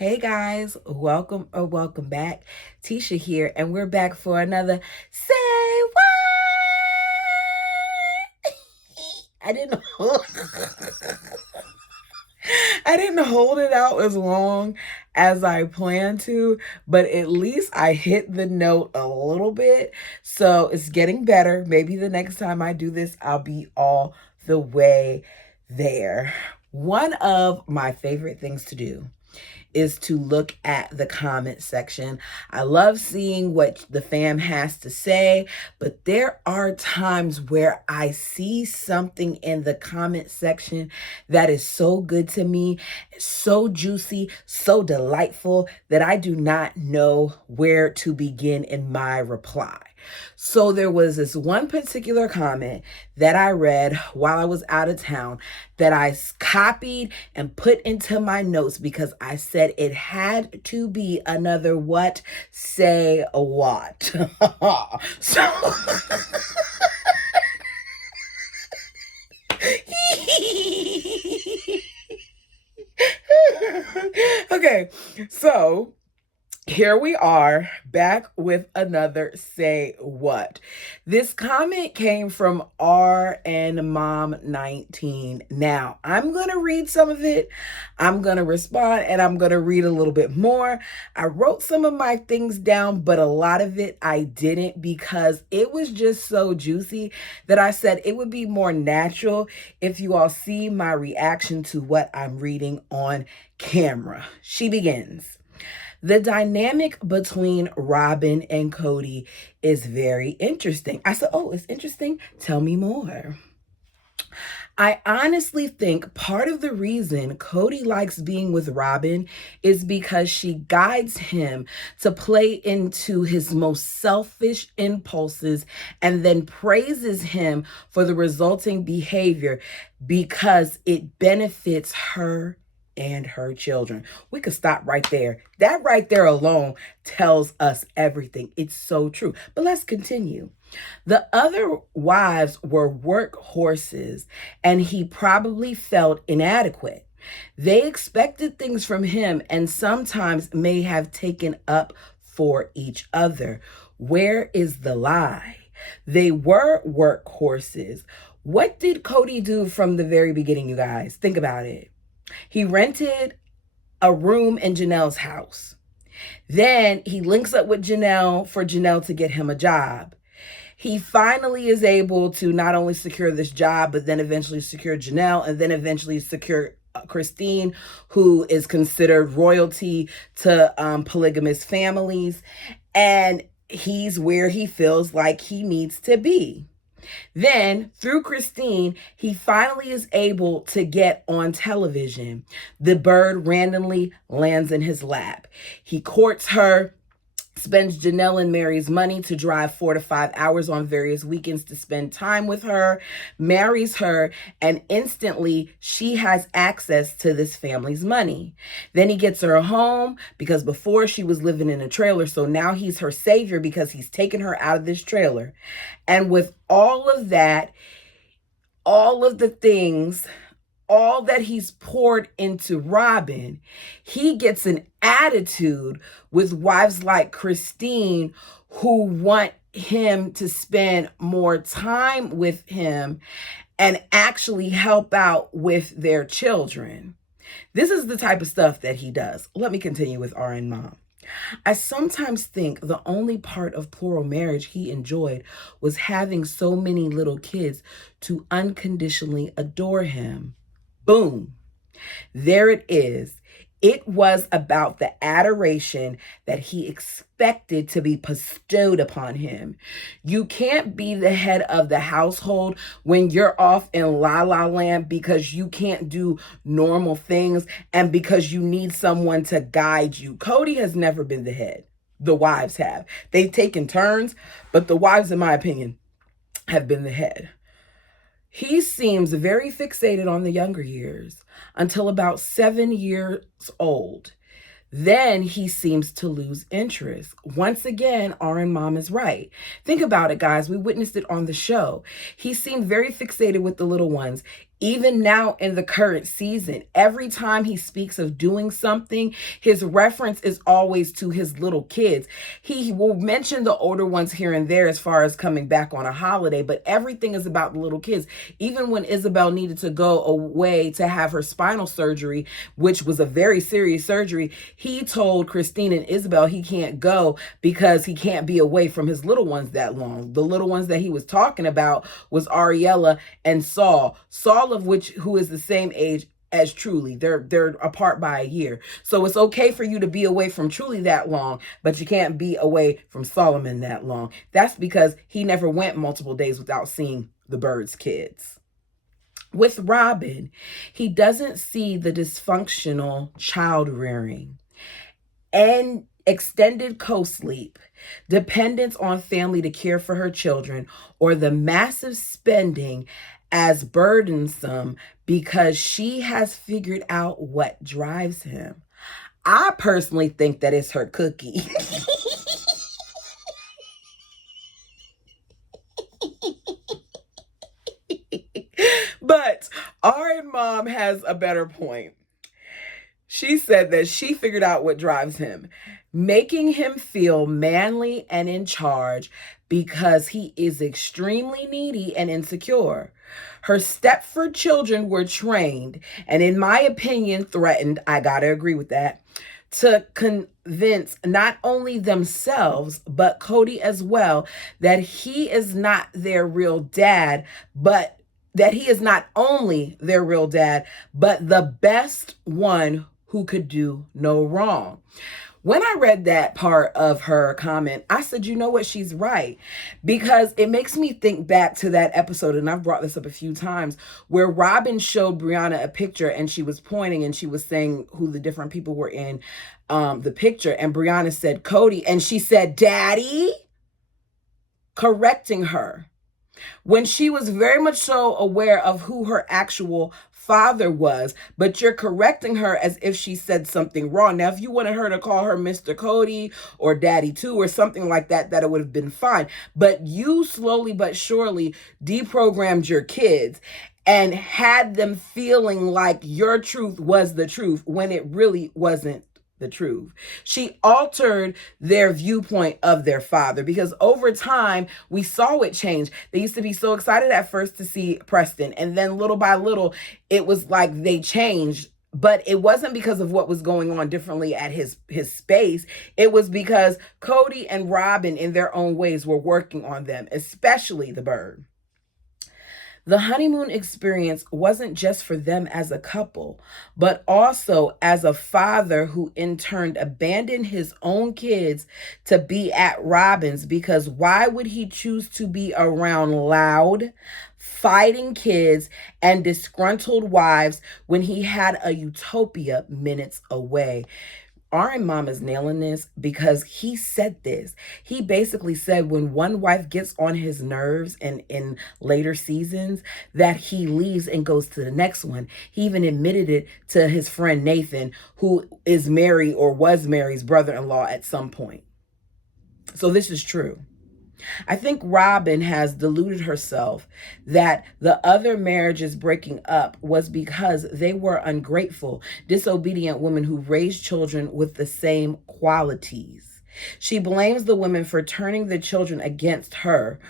Hey guys, welcome back. Tisha here, and we're back for another Say What? I didn't I didn't hold it out as long as I planned to, but at least I hit the note a little bit. So it's getting better. Maybe the next time I do this, I'll be all the way there. One of my favorite things to do is to look at the comment section. I love seeing what the fam has to say, but there are times where I see something in the comment section that is so good to me, so juicy, so delightful that I do not know where to begin in my reply. So there was this one particular comment that I read while I was out of town that I copied and put into my notes because I said it had to be another what, say what. So okay, so here we are back with another Say What. This comment came from RN Mom 19. Now, I'm going to read some of it. I'm going to respond and I'm going to read a little bit more. I wrote some of my things down, but a lot of it I didn't because it was just so juicy that I said it would be more natural if you all see my reaction to what I'm reading on camera. She begins. The dynamic between Robyn and Kody is very interesting. I said, oh, it's interesting. Tell me more. I honestly think part of the reason Kody likes being with Robyn is because she guides him to play into his most selfish impulses and then praises him for the resulting behavior because it benefits her and her children. We could stop right there. That right there alone tells us everything. It's so true. But let's continue. The other wives were workhorses, and he probably felt inadequate. They expected things from him and sometimes may have taken up for each other. Where is the lie? They were workhorses. What did Kody do from the very beginning, you guys? Think about it. He rented a room in Janelle's house. Then he links up with Janelle for Janelle to get him a job. He finally is able to not only secure this job, but then eventually secure Janelle and then eventually secure Christine, who is considered royalty to polygamous families. And he's where he feels like he needs to be. Then, through Christine, he finally is able to get on television. The bird randomly lands in his lap. He courts her, spends Janelle and Mary's money to drive 4 to 5 hours on various weekends to spend time with her, marries her, and instantly she has access to this family's money. Then he gets her a home because before she was living in a trailer, so now he's her savior because he's taken her out of this trailer. And with all of that, all of the things, all that he's poured into Robyn, he gets an attitude with wives like Christine who want him to spend more time with him and actually help out with their children. This is the type of stuff that he does. Let me continue with RN Mom. I sometimes think the only part of plural marriage he enjoyed was having so many little kids to unconditionally adore him. Boom. There it is. It was about the adoration that he expected to be bestowed upon him. You can't be the head of the household when you're off in la la land because you can't do normal things and because you need someone to guide you. Kody has never been the head. The wives have. They've taken turns, but the wives, in my opinion, have been the head. He seems very fixated on the younger years until about 7 years old. Then he seems to lose interest. Once again, RN Mom is right. Think about it, guys. We witnessed it on the show. He seemed very fixated with the little ones. Even now in the current season, every time he speaks of doing something, his reference is always to his little kids. He will mention the older ones here and there as far as coming back on a holiday, but everything is about the little kids. Even when Isabel needed to go away to have her spinal surgery, which was a very serious surgery, he told Christine and Isabel he can't go because he can't be away from his little ones that long. The little ones that he was talking about was Ariella and Saul. Saul of which who is the same age as Truly. They're apart by a year. So it's okay for you to be away from Truly that long, but you can't be away from Solomon that long. That's because he never went multiple days without seeing the Bird's kids. With Robyn, he doesn't see the dysfunctional child rearing and extended co-sleep, dependence on family to care for her children, or the massive spending as burdensome because she has figured out what drives him. I personally think that it's her cookie. But our mom has a better point. She said that she figured out what drives him, making him feel manly and in charge because he is extremely needy and insecure. Her Stepford children were trained, and in my opinion, threatened, I gotta agree with that, to convince not only themselves, but Kody as well, that he is not their real dad, but that he is not only their real dad, but the best one who could do no wrong. When I read that part of her comment, I said, you know what? She's right. Because it makes me think back to that episode, and I've brought this up a few times, where Robyn showed Brianna a picture and she was pointing and she was saying who the different people were in the picture. And Brianna said, Kody. And she said, Daddy, correcting her, when she was very much so aware of who her actual father was, but you're correcting her as if she said something wrong. Now, if you wanted her to call her Mr. Kody or Daddy too or something like that, that it would have been fine. But you slowly but surely deprogrammed your kids and had them feeling like your truth was the truth when it really wasn't the truth. She altered their viewpoint of their father because over time we saw it change. They used to be so excited at first to see Preston, and then little by little it was like they changed. But it wasn't because of what was going on differently at his space. It was because Kody and Robyn in their own ways were working on them, especially the Bird. The honeymoon experience wasn't just for them as a couple, but also as a father who in turn abandoned his own kids to be at Robyn's, because why would he choose to be around loud, fighting kids and disgruntled wives when he had a utopia minutes away? Our mom is nailing this because he said this. He basically said when one wife gets on his nerves and in later seasons that he leaves and goes to the next one. He even admitted it to his friend Nathan, who is Mary or was Mary's brother-in-law at some point. So this is true. I think Robyn has deluded herself that the other marriages breaking up was because they were ungrateful, disobedient women who raised children with the same qualities. She blames the women for turning the children against her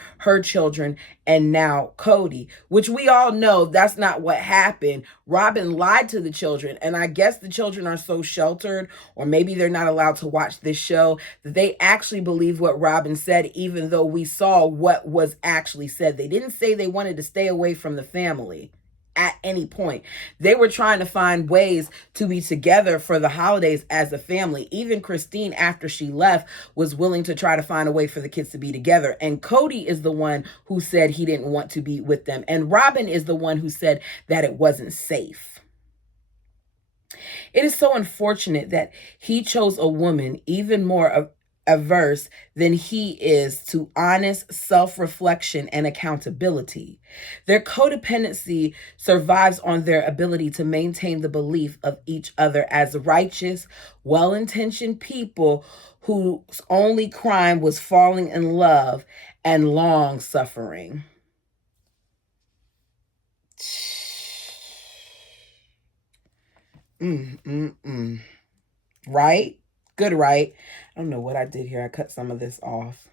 children, and now Kody, which we all know that's not what happened. Robyn lied to the children, and I guess the children are so sheltered, or maybe they're not allowed to watch this show, that they actually believe what Robyn said, even though we saw what was actually said. They didn't say they wanted to stay away from the family at any point. They were trying to find ways to be together for the holidays as a family. Even Christine, after she left, was willing to try to find a way for the kids to be together. And Kody is the one who said he didn't want to be with them. And Robyn is the one who said that it wasn't safe. It is so unfortunate that he chose a woman even more averse than he is to honest self-reflection and accountability. Their codependency survives on their ability to maintain the belief of each other as righteous, well-intentioned people whose only crime was falling in love and long suffering. Right? Good, right? I don't know what I did here. I cut some of this off.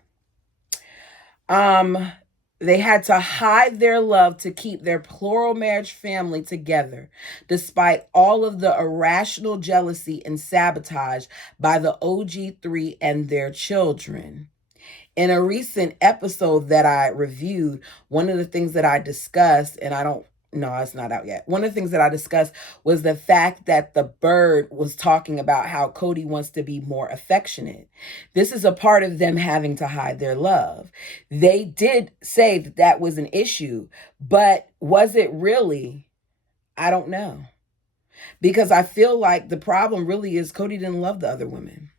Um, they had to hide their love to keep their plural marriage family together, despite all of the irrational jealousy and sabotage by the OG3 and their children. In a recent episode that I reviewed, one of the things that I discussed, and I don't, no, it's not out yet. One of the things that I discussed was the fact that the bird was talking about how Kody wants to be more affectionate. This is a part of them having to hide their love. They did say that that was an issue, but was it really? I don't know. Because I feel like the problem really is Kody didn't love the other women.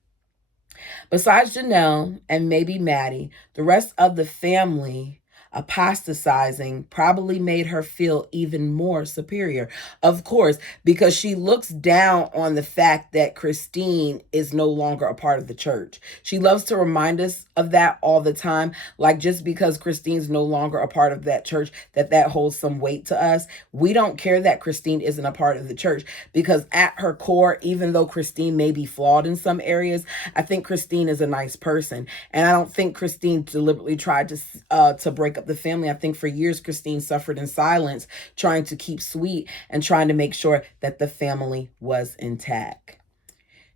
Besides Janelle and maybe Maddie, the rest of the family apostatizing probably made her feel even more superior. Of course, because she looks down on the fact that Christine is no longer a part of the church. She loves to remind us of that all the time. Like, just because Christine's no longer a part of that church, that holds some weight to us. We don't care that Christine isn't a part of the church, because at her core, even though Christine may be flawed in some areas, I think Christine is a nice person. And I don't think Christine deliberately tried to break up the family. I think for years Christine suffered in silence, trying to keep sweet and trying to make sure that the family was intact.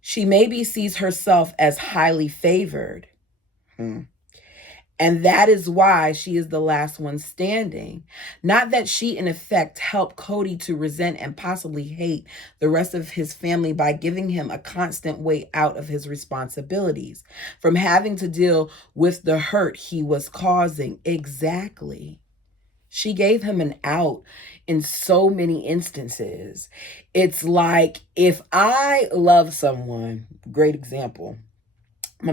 She maybe sees herself as highly favored. And that is why she is the last one standing. Not that she, in effect, helped Kody to resent and possibly hate the rest of his family by giving him a constant way out of his responsibilities, from having to deal with the hurt he was causing. Exactly. She gave him an out in so many instances. It's like, if I love someone, great example, my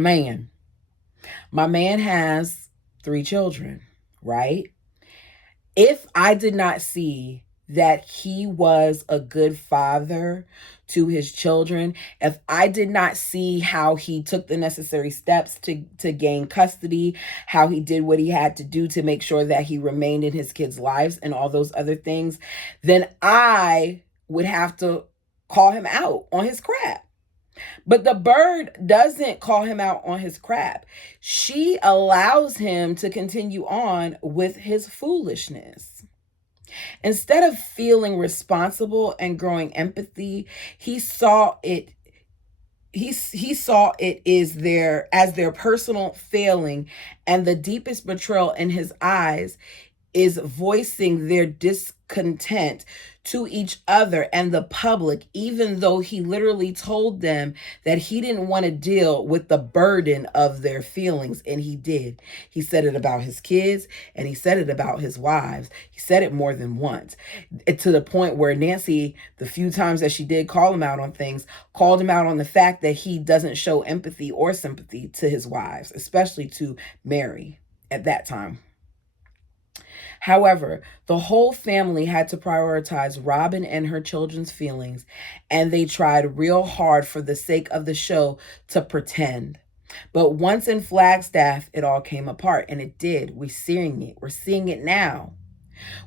man has 3 children, right? If I did not see that he was a good father to his children, if I did not see how he took the necessary steps to gain custody, how he did what he had to do to make sure that he remained in his kids' lives and all those other things, then I would have to call him out on his crap. But the bird doesn't call him out on his crap. She allows him to continue on with his foolishness. Instead of feeling responsible and growing empathy, he saw it as their personal failing, and the deepest betrayal in his eyes is voicing their discontent to each other and the public, even though he literally told them that he didn't want to deal with the burden of their feelings. And he did. He said it about his kids, and he said it about his wives. He said it more than once, to the point where Nancy, the few times that she did call him out on things, called him out on the fact that he doesn't show empathy or sympathy to his wives, especially to Mary at that time. However, the whole family had to prioritize Robyn and her children's feelings, and they tried real hard for the sake of the show to pretend. But once in Flagstaff, it all came apart, and it did. We're seeing it. We're seeing it now.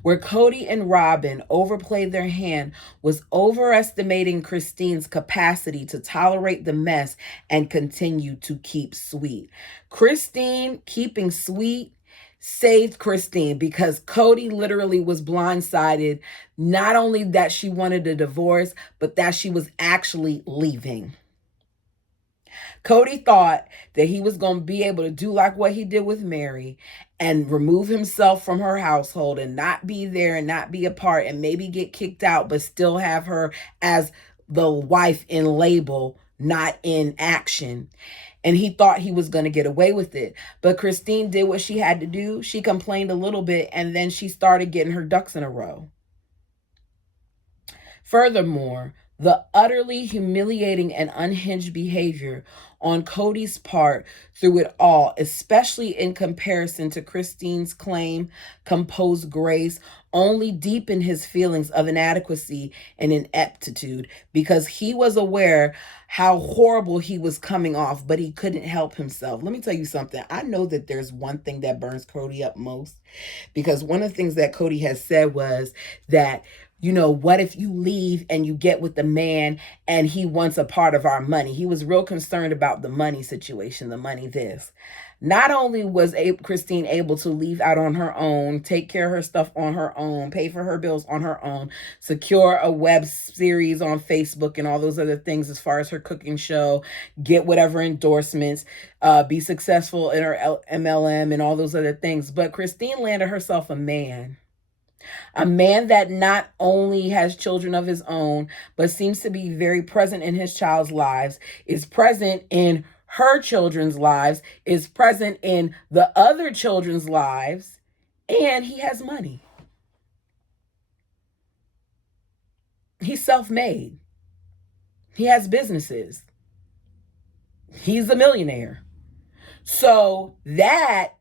Where Kody and Robyn overplayed their hand was overestimating Christine's capacity to tolerate the mess and continue to keep sweet. Christine keeping sweet saved Christine, because Kody literally was blindsided, not only that she wanted a divorce, but that she was actually leaving. Kody thought that he was going to be able to do like what he did with Mary and remove himself from her household and not be there and not be a part and maybe get kicked out, but still have her as the wife in label, not in action. And he thought he was going to get away with it. But Christine did what she had to do. She complained a little bit, and then she started getting her ducks in a row. Furthermore, the utterly humiliating and unhinged behavior on Kody's part through it all, especially in comparison to Christine's claim, composed grace, only deepened his feelings of inadequacy and ineptitude, because he was aware how horrible he was coming off, but he couldn't help himself. Let me tell you something. I know that there's one thing that burns Kody up most, because one of the things that Kody has said was that what if you leave and you get with the man and he wants a part of our money? He was real concerned about the money situation, the money this. Not only was Christine able to leave out on her own, take care of her stuff on her own, pay for her bills on her own, secure a web series on Facebook and all those other things as far as her cooking show, get whatever endorsements, be successful in her MLM and all those other things. But Christine landed herself a man that not only has children of his own, but seems to be very present in his child's lives, is present in her children's lives, is present in the other children's lives, and he has money. He's self-made. He has businesses. He's a millionaire. So that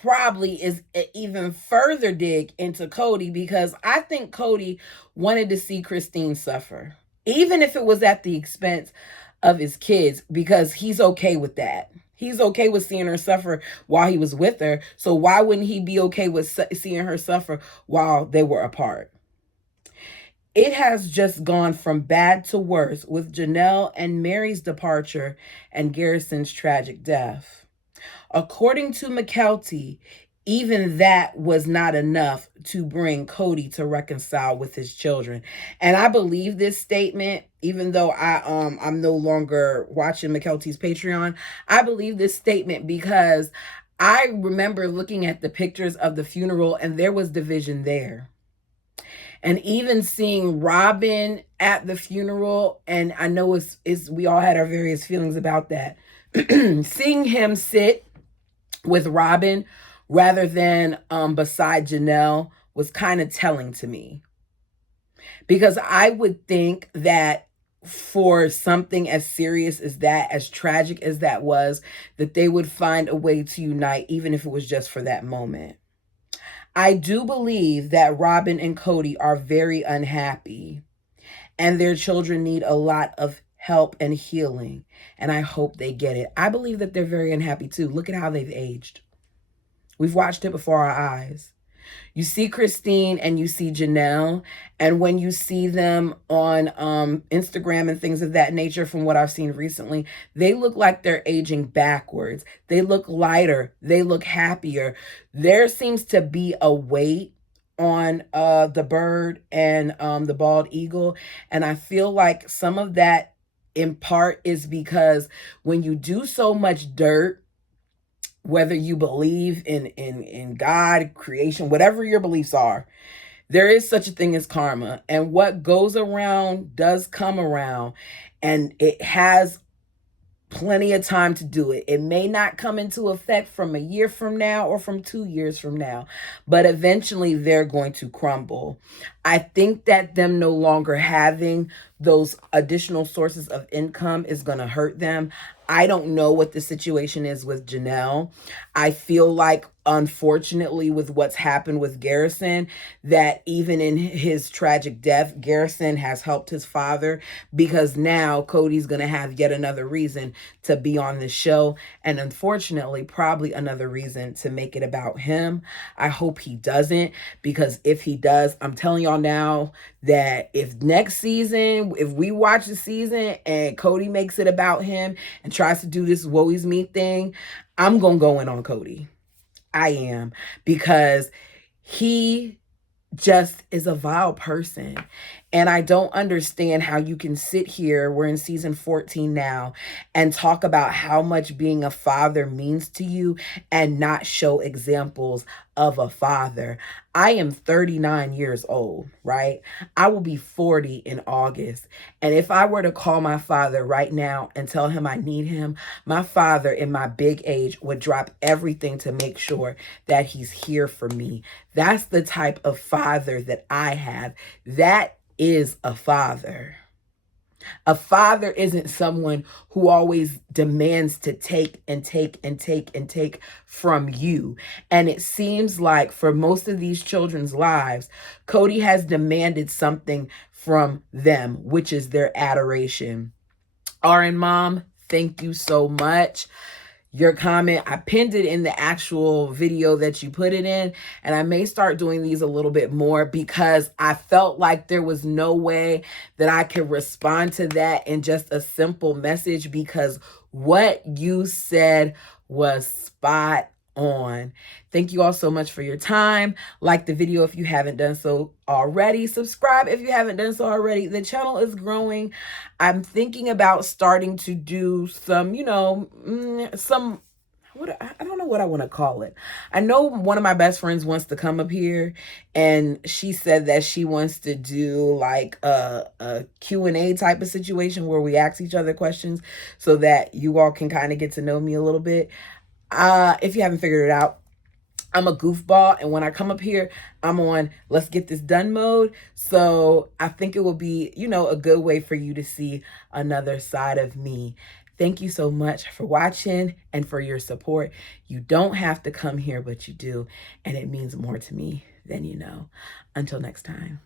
probably is an even further dig into Kody, because I think Kody wanted to see Christine suffer, even if it was at the expense of his kids, because he's okay with that. He's okay with seeing her suffer while he was with her. So why wouldn't he be okay with seeing her suffer while they were apart? It has just gone from bad to worse with Janelle and Mary's departure and Garrison's tragic death. According to McKelty, even that was not enough to bring Kody to reconcile with his children. And I believe this statement, even though I'm no longer watching McKelty's Patreon. I believe this statement because I remember looking at the pictures of the funeral and there was division there. And even seeing Robyn at the funeral, and I know we all had our various feelings about that. Seeing him sit with Robyn rather than beside Janelle was kind of telling to me. Because I would think that for something as serious as that, as tragic as that was, that they would find a way to unite, even if it was just for that moment. I do believe that Robyn and Kody are very unhappy, and their children need a lot of help and healing, and I hope they get it. I believe that they're very unhappy too. Look at how they've aged. We've watched it before our eyes. You see Christine and you see Janelle, and when you see them on Instagram and things of that nature, from what I've seen recently, they look like they're aging backwards. They look lighter. They look happier. There seems to be a weight on the bird and the bald eagle, and I feel like some of that in part is because when you do so much dirt, whether you believe in God, creation, whatever your beliefs are, there is such a thing as karma. And what goes around does come around. And it has plenty of time to do it. It may not come into effect from a year from now or from 2 years from now, but eventually they're going to crumble. I think that them no longer having those additional sources of income is going to hurt them. I don't know what the situation is with Janelle. I feel like, unfortunately, with what's happened with Garrison, that even in his tragic death, Garrison has helped his father, because now Kody's going to have yet another reason to be on the show. And unfortunately, probably another reason to make it about him. I hope he doesn't, because if he does, I'm telling y'all now that if next season, if we watch the season and Kody makes it about him and tries to do this woe is me thing, I'm going to go in on Kody. I am, because he just is a vile person. And I don't understand how you can sit here, we're in season 14 now, and talk about how much being a father means to you and not show examples of a father. I am 39 years old, right? I will be 40 in August. And if I were to call my father right now and tell him I need him, my father in my big age would drop everything to make sure that he's here for me. That's the type of father that I have. That is a father. A father isn't someone who always demands to take and take and take and take from you. And it seems like for most of these children's lives, Kody has demanded something from them, which is their adoration. RN Mom, thank you so much. your comment. I pinned it in the actual video that you put it in, and I may start doing these a little bit more because I felt like there was no way that I could respond to that in just a simple message, because what you said was spot on. Thank you all so much for your time. Like the video if you haven't done so already. Subscribe if you haven't done so already. The channel is growing. I'm thinking about starting to do some, I don't know what I want to call it. I know one of my best friends wants to come up here, and she said that she wants to do like a Q&A type of situation where we ask each other questions so that you all can kind of get to know me a little bit. If you haven't figured it out, I'm a goofball, and when I come up here, I'm on let's get this done mode. So I think it will be, a good way for you to see another side of me. Thank you so much for watching and for your support. You don't have to come here, but you do, and it means more to me than you know. Until next time.